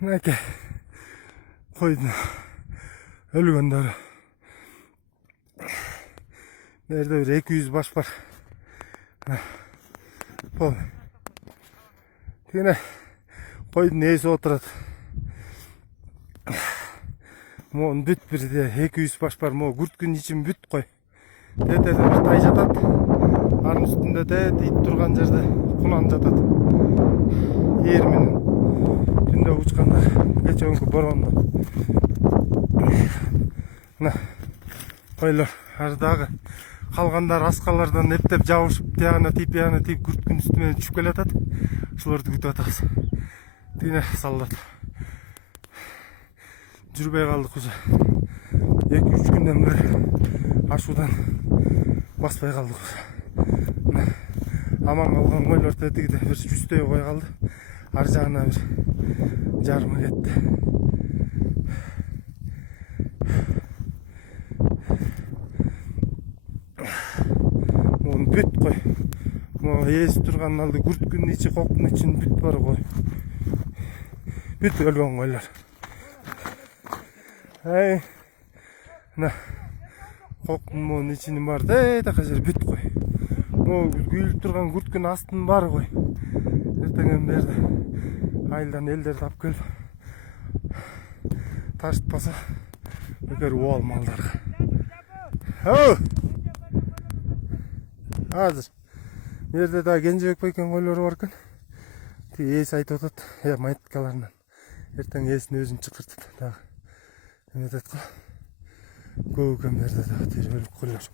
Мінекей қойдың өлгендері. Берде бір 200 баш бар. Бұл тегіне қойдың есі отырады. Моғын бүт бірде 200 баш бар. Моғы күрткін için бүт қой. Дәдеді бір тай жатады. Арын үстінде дәді ит тұрған жерде құнан жатады. Ерменің түнде ұшқандар. Кечеуінкі боронды. Мына қойлар ардағы қалғандар асқалардан ептеп жауышып, тияғына тиіп күрткін үстімен түшіп келе жатады. Шыларды күтіп атамыз. Тегіне салдады. Жүрбей қалдық уже. 2-3 күнден бір ашудан баспай қалдық уже. Аман қалған қойлар тетігіде бір 100-тей қой қалды. Ар жағына бір жарымы кетті. Оны бүт қой. Есі тұрған алды күрткін içi, қоқтың için бүт бар қой. Бүт өлген қойлар. Әй, мына қоқтың мұның içinin бар дейді қажыр бүт қой. Күйіліп тұрған күрткін астын бар қой. Ертеңен берді айылдан елдерді ап келіп ташытпаса өкер уал малдарға. Ау! Азыр берде да Кенжебек байкен қойлары бар екен. Есі айтып отады, майыткаларынан. Ертең есін өзін шықыртып. Еметет қой. Көкен берді да өліп қойлар.